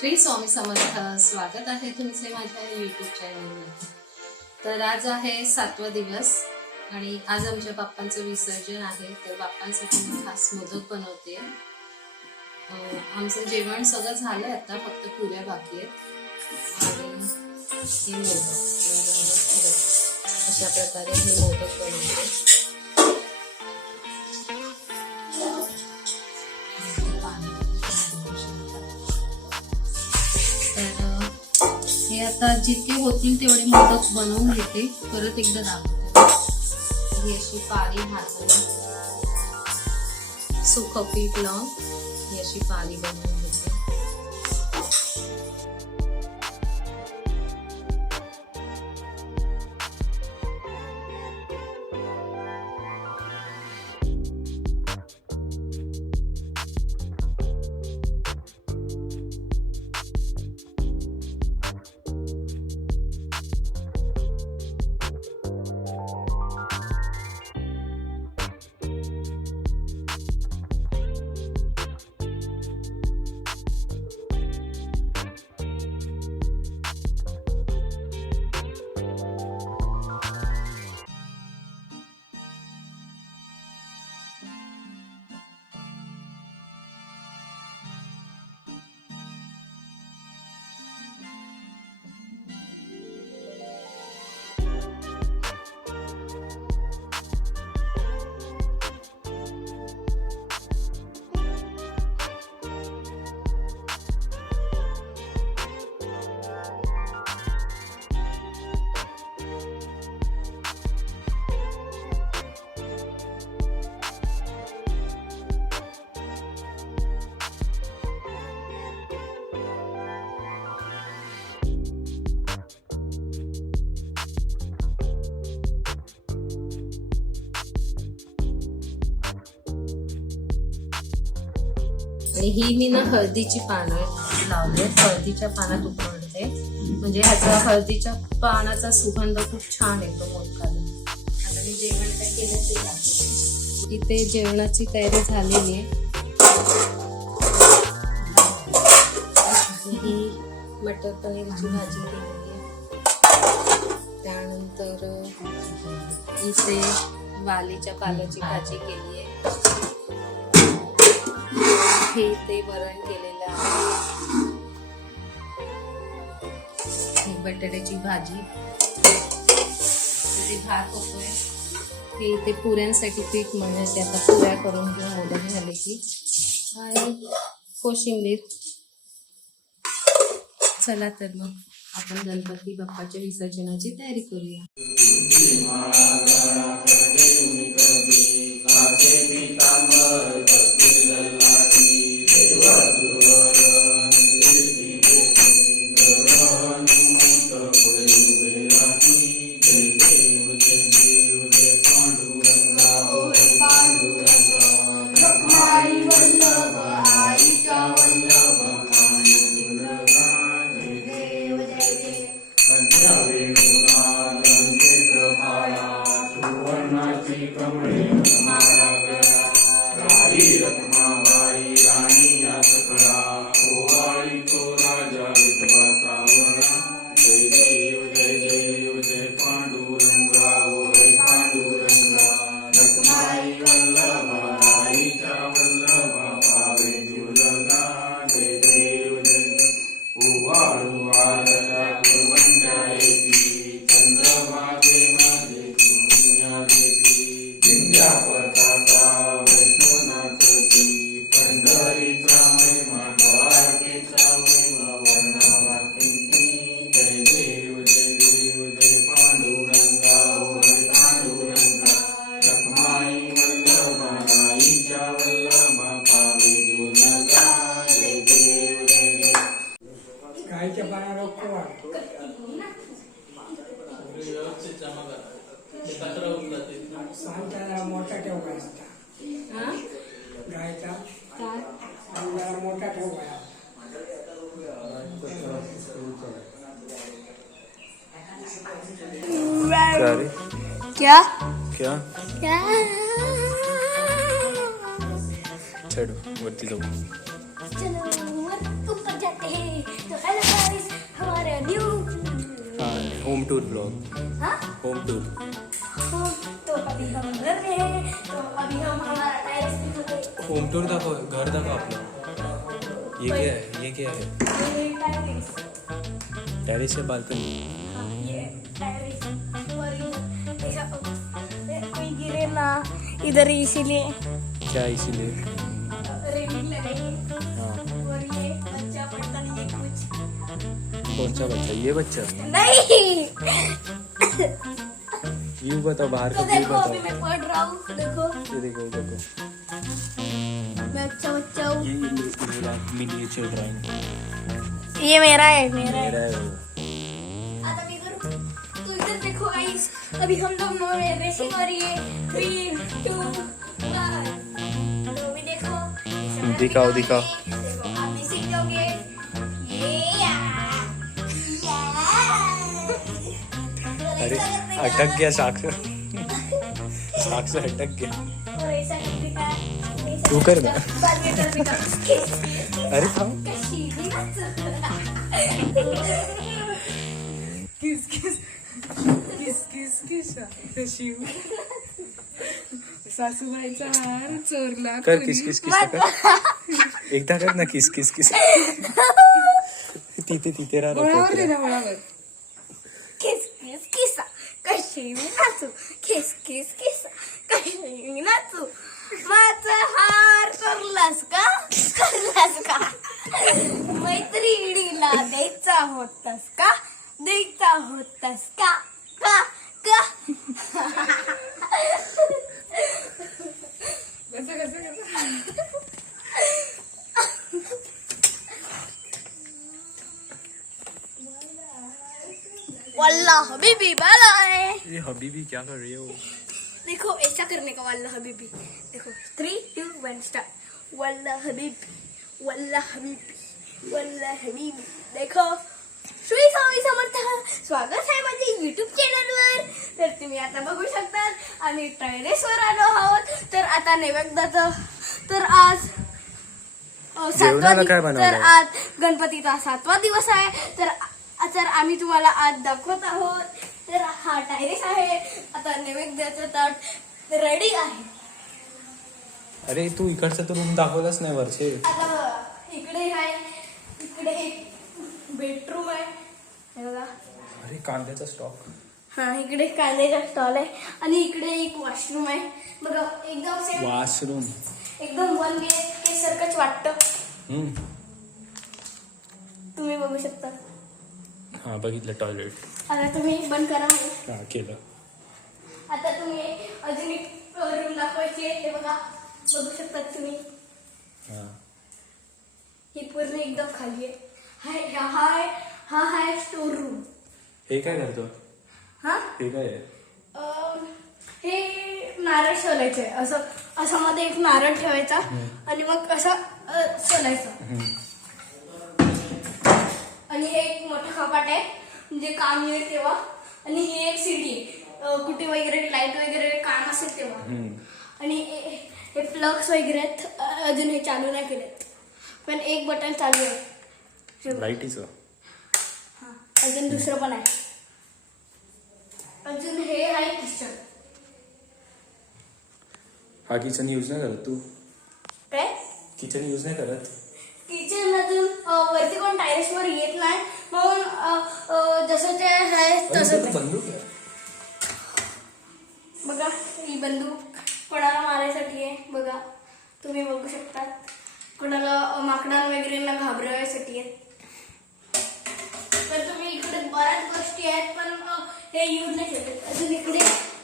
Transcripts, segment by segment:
श्री स्वामी समर्थ. स्वागत आहे तुमचे माझ्या यूट्यूब चॅनलवर. तर आज आहे 7वा दिवस आणि आज आमच्या बाप्पांचं विसर्जन आहे. तर बाप्पांसाठी मी खास मोदक बनवते. आमचं जेवण सगळं झालंय, आता फक्त पुऱ्या बाकी आहेत. आणि हे मोदक, तर अशा प्रकारे हे मोदक बनवते. हे आता जितके होतील तेवढे मोदक बनवून घेते. परत एकदा दाखवते. ही अशी पारी हाताने सुकं पीठ लावून ही अशी पारी बनवून घेते. आणि ही मी ना हळदीची पानं लावले. हळदीच्या पानात उकळते, म्हणजे ह्याचा हळदीच्या पानाचा सुगंध खूप छान येतो मोदकाला. आता मी जेवण काय केलं ते दाखवते. इथे जेवणाची तयारी झालेली आहे. ही मटर पनीरची भाजी केलेली आहे. त्यानंतर इथे वालीच्या पाल्याची भाजी केली आहे. हे ते वरण केलेलं आहे. ही बटाट्याची भाजी, इथे भात होतोय. हे इथे पुऱ्यांसाठी पीठ मळते. आता पुऱ्या करून घेऊन मोदक झाले की. आणि कोशिंबीर. चला तर मग आपण गणपती बाप्पाच्या विसर्जनाची तयारी करूया. गायच्या पाण्याला सांगताना मोठा ठेव करायचा. गायचा मोठा ठेव करायचा. क्या क्या क्या चलो वरती जाऊ. चलो ऊपर जाते हैं. होम टूर ब्लॉग, हाँ होम टूर. तो अभी हम घर में हैं, तो अभी हम हमारा टेरेस पे खड़े होम टूर दाखव, घर दाखव आपलं. ये क्या है, ये क्या है? ये टेरेस, टेरेस या बाल्कनी? हाँ ये टेरेस और ये ऐसा कोई गिरे ना इधर इसीलिए क्या इसीलिए? रेलिंग लगाएंगे. हाँ. और ये बच्चा पढ़ता नहीं है कुछ. कौन सा बच्चा? ये बच्चा? नहीं व्यू बताओ, बाहर तो का व्यू देखो अभी बताओ. मैं पढ़ रहा हूँ. देखो ये देखो, देखो. मैं अच्छा बच्चा हूँ. ये मेरा मिनिएचर ड्राइंग. ये मेरा है, मेरा है. मेरा है वो. आता मैं करूँ. तो इधर देखो गाइस, अभी हम लोग रेसिंग हो रही है. 3, 2, 1. तो भी देखो. दिखाओ, दिखाओ. देखो आप भी सीख जाओगे. ये अरे अटक गया साक्ष. साक्ष अटक गया. और ऐसा करके का तू कर ना. बाद में कर भी कर. अरे थांब. कशी भी किस किस किस किस कशी सासूबाईचा हार चोरला कर कोणी. किस किस किस कर. एकदा कर ना किस किस किस. तिथे राहा गोळावर दे ना गोळावर. किस किस किसा कशी मी नाचू. किस किस किसा कशी मी नाचू. माझा हार करलास का मैत्रिणीला द्यायचा होतास का का कसं कसं कसं वल्ला हबीबी बाला है. ये हबीबी क्या कर रही हो? देखो ऐसा करने का वल्ला हबीबी. देखो 3, 2, 1 स्टार्ट. वल्ला हबीबी वल्ला हबीबी वल्ला हबीबी. देखो श्री स्वामी समर्थ. स्वागत आहे माझ्या युट्यूब चॅनलवर. तर तुम्ही आता बघू शकता आम्ही टेरेसवर आलो आहोत. तर आता नैवेद्याचं तर आज जेवणाला काय बनवलंय? तर आज गणपतीचा 7वा दिवस आहे. तर आम्ही तुम्हाला आज दाखवत आहोत. तर हा टेरेस आहे. आता नैवेद्याचं ताट रेडी आहे. अरे तू इकडचा तर रूम दाखवलाच नाही वरचे. आता इकडे आहे. इकडे एक बेडरूम आहे. हे बघा. अरे कांद्याचा स्टॉक. हा इकडे कांद्याचा स्टॉल आहे. आणि इकडे एक वॉशरूम आहे. बघा एकदम सेम वॉशरूम. एकदम 1 BHK सारखंच वाटतं. तुम्ही बघू शकता. हा बघितलं टॉयलेट. आता तुम्ही बंद करा. हा केलं. आता तुम्ही अजून एक रूम दाखवायची आहे. हे बघा बघू शकता तुम्ही. हा. ही पूर्ण एकदम खाली आहे. हा आहे स्टोर रूम. हे काय करतो? हा हे काय आहे? हे नारळ सोलायचं आहे. असं मध्ये एक नारळ ठेवायचा आणि मग असं सोलायचं. आणि हे एक मोठं कपाट आहे म्हणजे काम येईल तेव्हा. आणि ही एक सीडी आहे कुठे वगैरे लाईट वगैरे काम असेल तेव्हा. आणि हे प्लग्स वगैरे आहेत. अजून हे चालू नाही केलेत पण एक बटन चालू आहे. लाईटीचं. हा अजून दुसरं पण आहे. अजून हे आहे किचन. हा किचन यूज नाही करत तू? काय किचन यूज नाही करत? किचन अजून वरती कोण टेरेसवर येत नाही म्हणून जसं ते आहे तसं ते. बंदूक आहे. बघा ही बंदूक कोणाला मारायसाठी आहे. बघा तुम्ही बघू शकता. कोणाला माकडां वगैरेंना घाबरवायसाठी आहे. तर तुम्ही इकडे बऱ्याच गोष्टी आहेत पण हे यूज नाही केले. अजून इकडे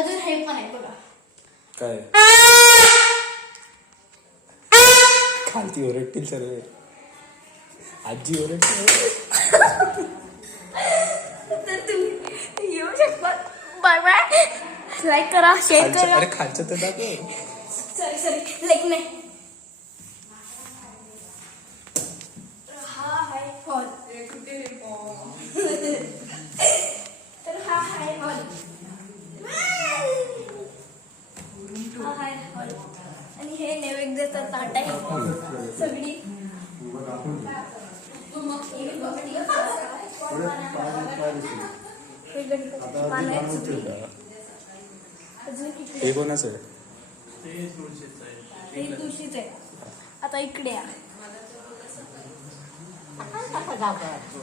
अजून हे पण आहे बघा. काय? खालती ओरडतील सर्व. आजी ओरडतील. तर तुम्ही येऊ शकता. Bye bye. लाईक करा शेअर करा. अरे खालचं तर दाखव. सॉरी लाईक नाही. हा आहे हॉल. तर हा आहे हॉल. हा आहे हॉल. आणि हे नैवेद्याचं ताट आहे सगळी. हे गणपतीची पानं आहेत सगळी. अजून इकडे हे कोणाचं आहे? हे तुळशीच आहे. आता इकडे या.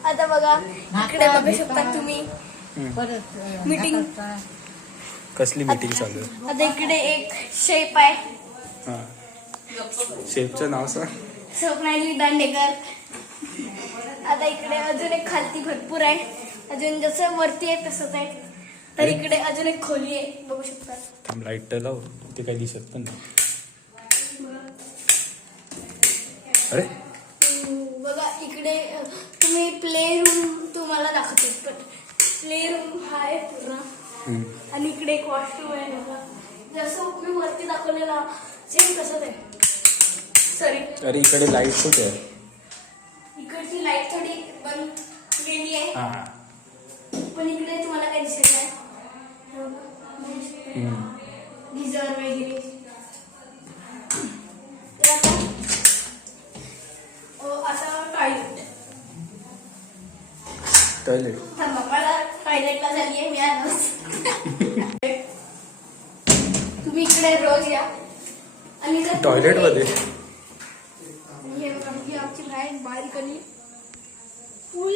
आता बघा इकडे बघू शकता तुम्ही मीटिंग. कसली मीटिंग चालू आहे? आता इकडे एक शेप आहे, हा, शेफचं नाव सांग. स्वप्नाली दांडेकर. आता इकडे अजून एक खालती भरपूर आहे, अजून जसं वरती आहे तसंच आहे. तर इकडे अजून एक खोली आहे, बघू शकता. थांब, लाईट तर लाव, ते काही दिसत पण नाही. अरे बघा इकडे तुम्ही प्ले रूम तुम्हाला दाखवते, पण प्ले रूम हा आहे पूर्ण. आणि इकडे एक वॉशरूम आहे बघा, जसं मी वरती दाखवलेला सेम तसंच आहे. सॉरी, अरे इकडे लाईट कुठे आहे? इकडची लाईट थोडी बंद केलेली आहे, हा, पण इकडे तुम्हाला काय दिसत नाही. गिझर वगैरे. तर आता टॉयलेट. टॉयलेट. मला टॉयलेटला झाली आहे, मी आलोच. तुम्ही इकडे रोज या. आणि जर टॉयलेट मध्ये हे बघा, आमची बाहेर बाल्कनी फुल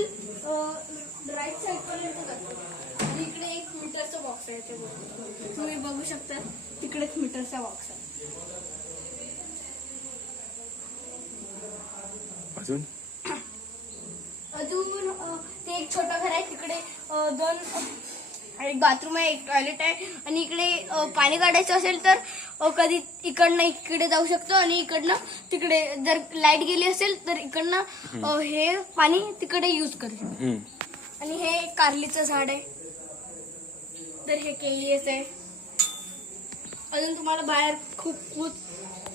राईट साईड पर्यंत जातो. आणि इकडे एक मीटरचा बॉक्स आहे, ते तुम्ही बघू शकता. तिकडेच मीटरचा बॉक्स आहे. अजून अजून ते एक छोटं घर आहे, तिकडे दोन एक बाथरूम आहे, एक टॉयलेट आहे. आणि इकडे पाणी काढायचं असेल तर कधी इकडनं इकडे जाऊ शकतो, आणि इकडनं तिकडे जर लाईट गेली असेल तर इकडनं हे पाणी तिकडे यूज करू शकतो. आणि हे एक कारलीचं झाड आहे. तर हे केळीच आहे. अजून तुम्हाला बाहेर खूप खूप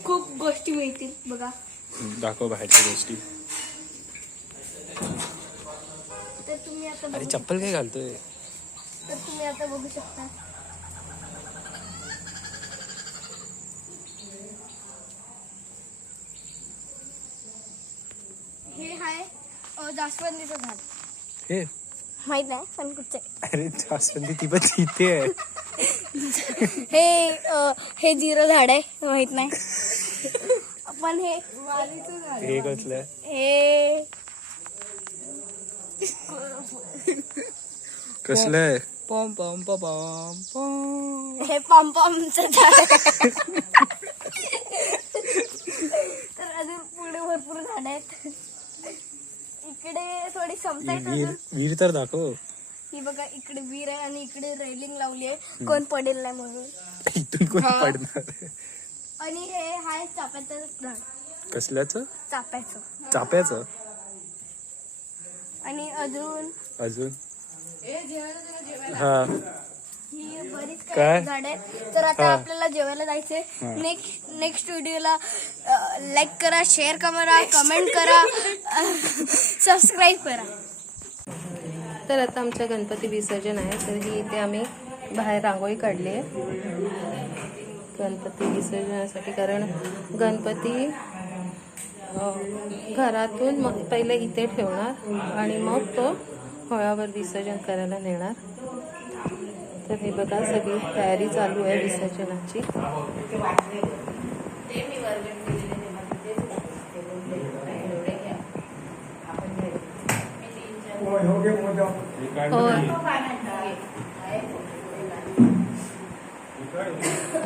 खूप गोष्टी मिळतील बघा. दाखव बाहेरच्या गोष्टी. तर तुम्ही आता अरे बघू चप्पल काय घालतोय? तर तुम्ही आता बघू शकता. हे आहे जास्वंदीचं झाड. हे माहित नाही पण कुठचं आहे. अरे जास्वंदी ती पण तिथे आहे. हे जिरं झाड आहे, माहित नाही. पण हे कसलं आहे? हे कसलं आहे? पॉम पॉम पॉम पॉम. हे पॉमपॉमचं झाड आहे. तर अजून पुढे भरपूर झाड आहेत. इकडे थोडी समजायचं वीर अजून. वीर तर दाखव. ही बघा इकडे विहीर आहे, आणि इकडे रेलिंग लावली आहे, कोण पडेल नाही म्हणून. इथून कोण हा. पडणार? आणि हे आहे चाफ्याचं झाड, कसल्याचं? चाफ्याचं. चाप्याचं. आणि अजून अजून हा ही बरीच काय? काही झाड आहेत. तर आता हा. आपल्याला जेवायला जायचंय. हा. नेक्स्ट व्हिडिओला लाईक करा, शेअर करा, कमेंट करा, सबस्क्राईब करा. तर आता आमचं गणपती विसर्जन आहे, तर ही इथे आम्ही बाहेर रांगोळी काढली आहे गणपती विसर्जनासाठी. कारण गणपती घरातून मग पहिले इथे ठेवणार आणि मग तो होळावर विसर्जन करायला नेणार. तर हे बघा सगळी तयारी चालू आहे विसर्जनाची.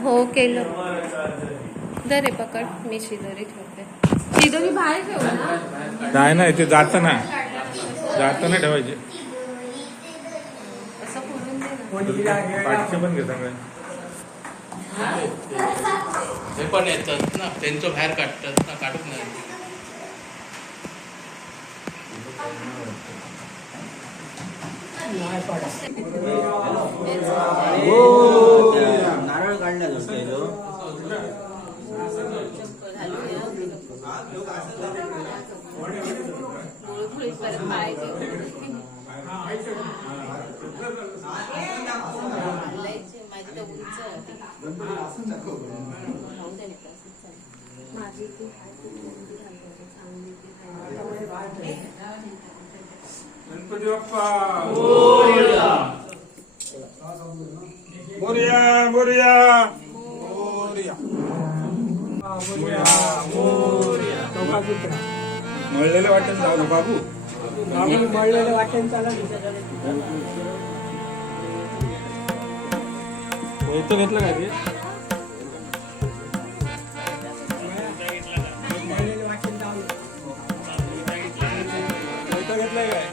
हो केलं. दरे पकड, मी शिदोरी ठेवते. शिदोरी बाहेर ठेव ना. नाही ते जाताना ठेवायचे. असं करून दे ना. पाठीचे पण घेता काय? हे पण येतात ना, त्यांचं बाहेर काढतात ना, काढत नाही. नारळ काढल्या जातो. गणपती बाप्पा. चौकाचित्र मळलेलं वाटत जाऊ ना बाबू. बाबू मळलेलं वाटेल त्याला कोयतं घेतलं का ते? मळलेलं वाटेल जाऊ कोयतं घेतलंय काय?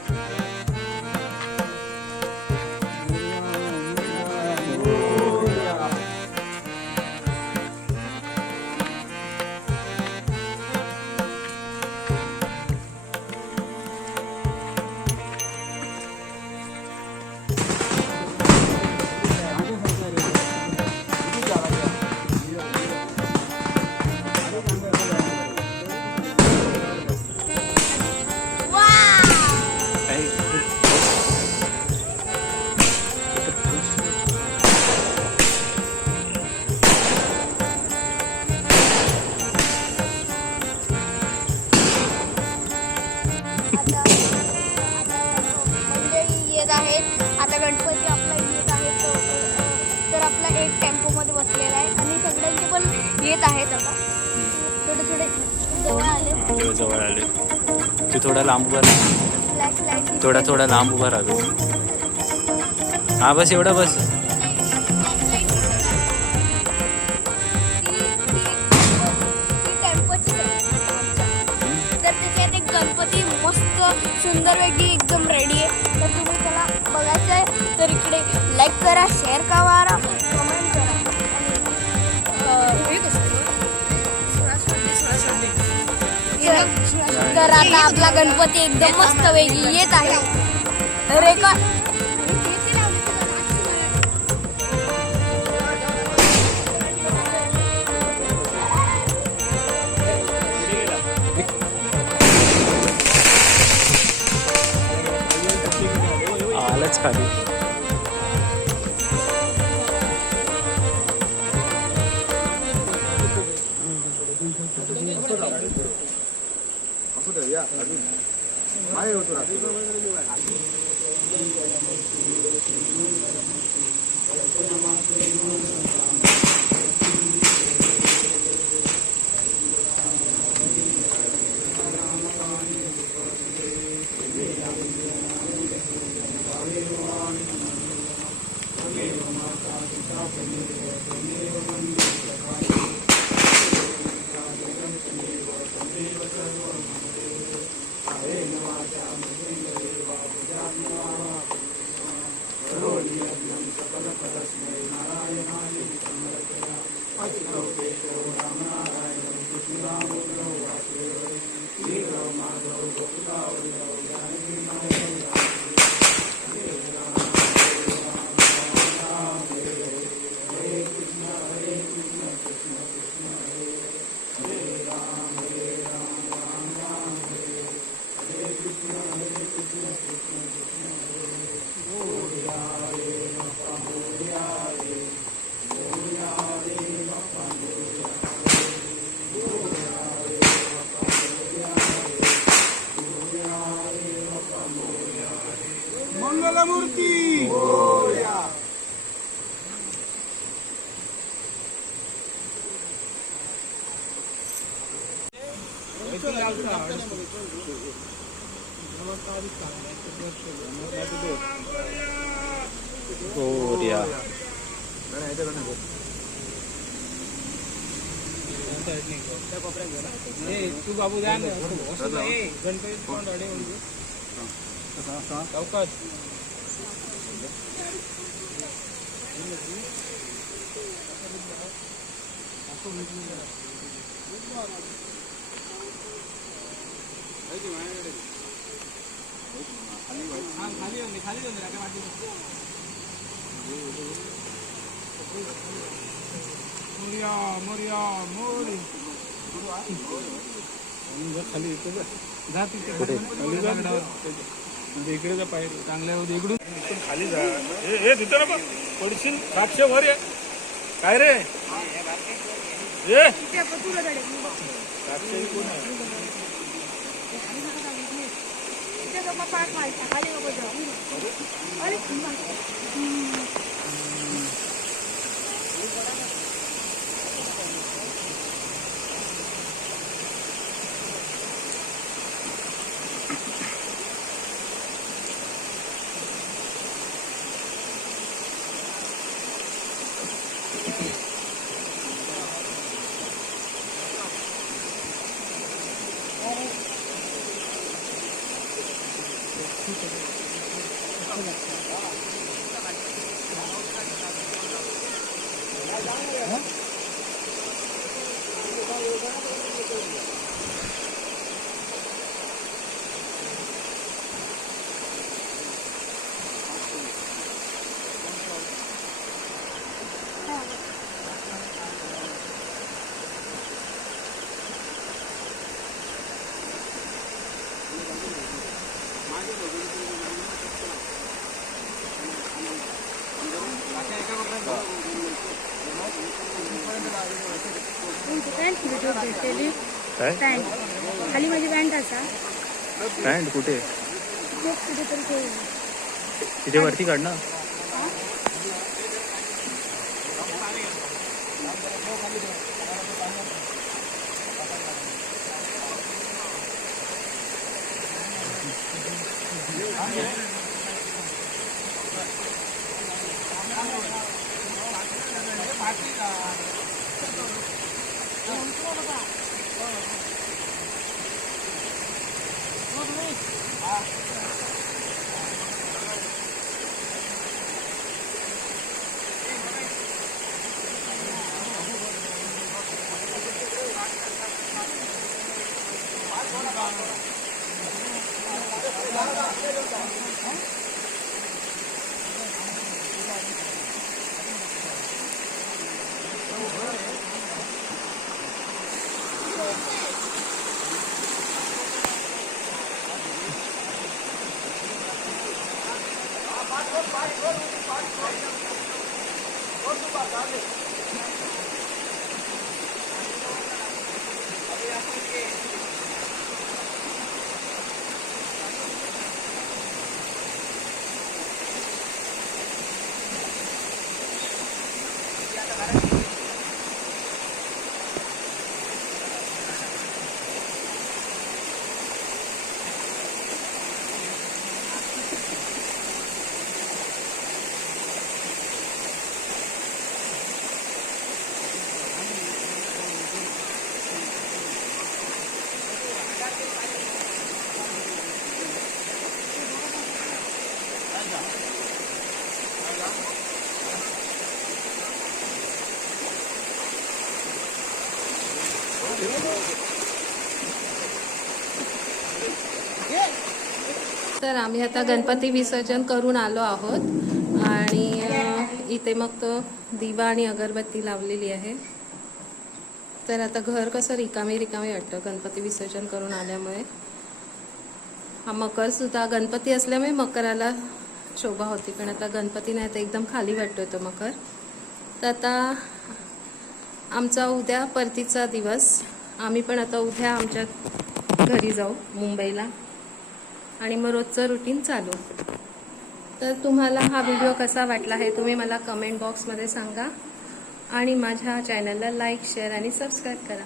मंडळी येत आहेत. आता गणपती आपला येत आहे. तर आपला एक टेम्पोमध्ये बसलेला आहे आणि सगळ्यांचे पण येत आहेत. आता थोडे थोडे जवळ आले. जवळ आले. तू थोडा लांब उभा राहा. फ्लॅश लाईट थोडा लांब उभा राहतो. हा बस एवढा बस. तर त्याच्यात एक गणपती मस्त सुंदर वेगळी एकदम रेडी आहे. तर तुम्ही त्याला बघायचं आहे तर इकडे लाईक करा, शेअर करा, कमेंट करा. तर आता आपला गणपती एकदम मस्त वेगळी येत आहे. रेखा आलंच खाली. मंगलमूर्ती मोरया. तू बाबू जा ना. गणपती चौकात खाली मोरया मोरया मोरी खाली येतो का? जा तिथे कुठे? खाली जा. म्हणजे इकडे जा पाहिजे चांगल्या होते इकडून खाली जा. हे तिथं ना बघ. पडशील. 700 वर आहे. काय रे? ये 700 कोण आहे? काय पॅन्ट खाली माझी पॅन्ट असा पॅन्ट कुठे कुठेतरी ठेवली. तिथे वरती काढ ना. तर आम्ही आता गणपती विसर्जन करून आलो आहोत आणि इथे मग तो दिवा आणि अगरबत्ती लावलेली आहे. तर आता घर कसं रिकामी वाटतं गणपती विसर्जन करून आल्यामुळे. हा मकर सुद्धा गणपती असल्यामुळे मकराला शोभा होती, पण आता गणपती नाही तर एकदम खाली वाटतोय तो मकर. तर आता आमचा उद्या परतीचा दिवस. आम्ही पण आता उद्या आमच्या घरी जाऊ मुंबईला आणि मग रोजचं रुटीन चालू. तर तुम्हाला हा व्हिडिओ कसा वाटला हे तुम्ही मला कमेंट बॉक्समध्ये सांगा आणि माझ्या चॅनलला लाईक, शेअर आणि सबस्क्राईब करा.